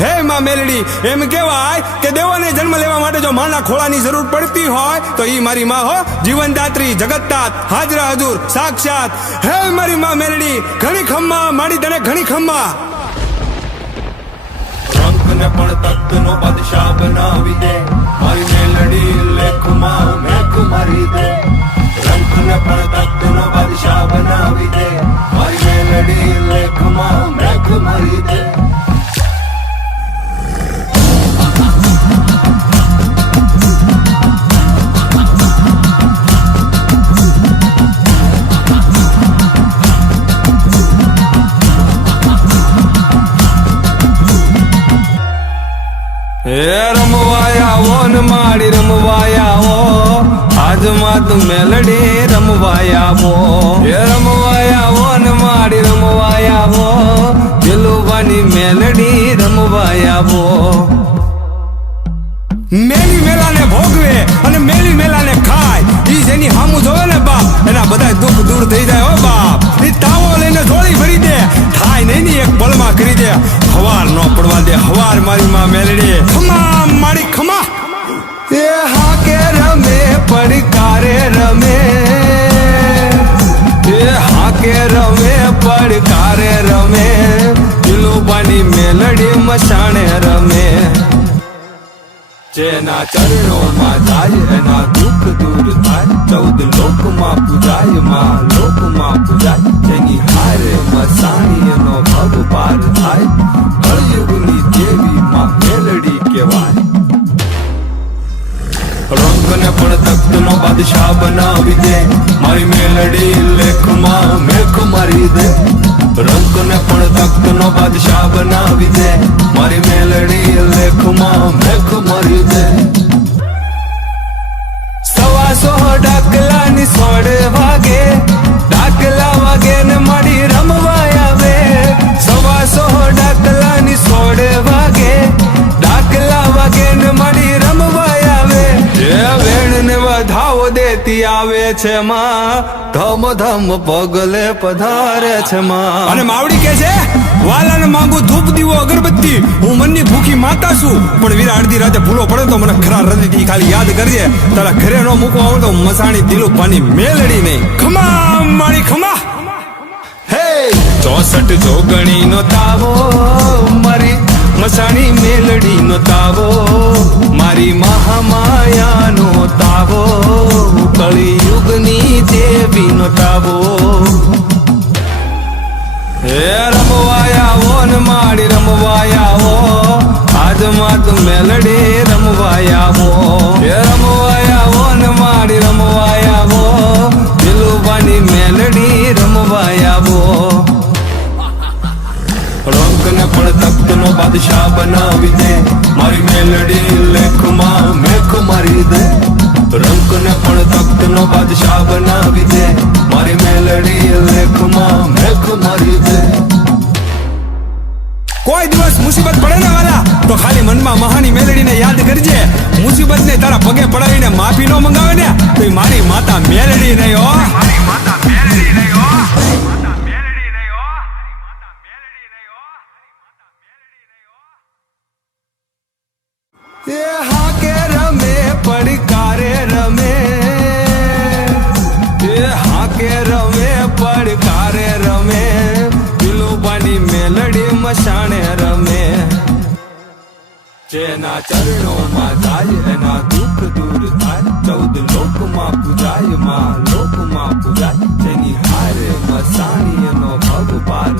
હે માં મેલડી, એમ કહેવાય કે દેવોને જન્મ લેવા માટે જો માના ખોળાની જરૂર પડતી હોય તો ઈ મારી માં હો, જીવનદાત્રી, જગતતાત, હાજરા હજુર, સાક્ષાત. હે મારી માં મેલડી, ઘણી ખમ્મા માડી તને ઘણી ખમ્મા. રંગને પણ તખ્તનો બાદશાહ બનાવી દે, મારી મેલડી લેખમાં મેખ મારી દે. રંગને પણ તખ્તનો બાદશાહ બનાવી દે, મારી મેલડી લેખમાં મેખ મારી દે. હે રમવાયા ઓ ને માડી રમવાયા ઓ, આજમાં તું મેલડી રમવાયા ઓ. હે રમવાયા ઓ ને માડી રમવાયા ઓ, દિલુવાની મેલડી રમવાયા ઓ. મેલી મેલાને ભોગવે અને મેલી મેલાને ખાય, ઈ જેની હામું જોવે ને બાપ, એના બધા દુઃખ દૂર થઈ જાય હો બાપ. ઈ તાવો લઈને જોડી ભરી દે, થાય નહીં ની એક પળમાં કરી દે. હવાર નો પડવા દે, હવાર મારી માં મેલડી. ખમા મારી ખમા. એ હા કે રમે પડકારે રમે, એ હા કે રમે પડકારે રમે, દિલુબાની મેલડી મસાણે રમે. જેના ચરણોમાં જાય એના દુઃખ દૂર થાય, 14 લોકમાં પૂજાય માં લોકમાં પૂજાય. જેની હારે મસાણી એનો ભવ પાર થાય, કળયુગની દેવી માં મેલડી કહેવાય. રંગને પણ તખ્તનો બાદશાહ બનાવી દે, મારી મેલડી લેખમાં મેખ મારી દે. રંગને પણ તખ્તનો બાદશાહ બનાવી દે, મારી મેલડી લેખમાં મેખ મારી દે. 100 ડાકલાની 100 વાગે, ડાકલા વાગે ને માડી રમવા આવે. 100 ડાકલાની 100 વાગે, ડાકલા વાગે ને માડી રમવા આવે. એ વેણ ને વધાવો દેતી આવે છે માં, ધમ ધમ પગલે પધારે છે માં. અને માવડી કે છે, વાલાને માંગુ ધૂપ દીવો અગરબત્તી, હું મનની ભૂખી માતા છું, પણ વીરા અડધી રાતે ભૂલો પડે તો મને ખરા હૃદયથી ખાલી યાદ કરજે. તારા ઘરે નો મૂકવા આવું તો મસાણી દિલુપાની મેલડી નહીં. ખમા મારી ખમા. હે 64 જોગણી નો તાવો, મારી મસાણી મેલડી નો તાવો, મારી મહામાયા નો તાવો, કળિયુગની દેવી નો તાવો. હે રમવાયા ઓ ને માડી રમવાયા ઓ, આજમાં તું મેલડી રમવાયા ઓ. હે રમવાયા ઓ ને માડી રમવાયા ઓ, દિલુબાની મેલડી રમવાયા ઓ. રંગને પણ તખ્તનો બાદશાહ બનાવી દે, મારી મેલડી લેખમાં મેખ મારી દે. રંગને પણ તખ્તનો બાદશાહ બનાવી દે, મારી મેલડી લેખમાં મેખ મારી દે. કોઈ દિવસ મુસીબત પડે ને વાલા, તો ખાલી મનમાં મહાની મેલડીને યાદ કરજે. મુસીબત ને તારા પગે પડાવીને માફી નો મંગાવે ને તો મારી માતા મેલડી નહીં હો. મારી માતા મેલડી નહીં હો. એ હા કે રમે પડકારે રમે, એ હા કે રમે પડકારે રમે, દિલુબાની મેલડી મસાણે રમે. જેના ચરણોમાં જાય એના દુઃખ દૂર થાય, 14 લોકમાં પૂજાય માં લોકમાં પૂજાય. જેની હારે મસાણી એનો ભવ પાર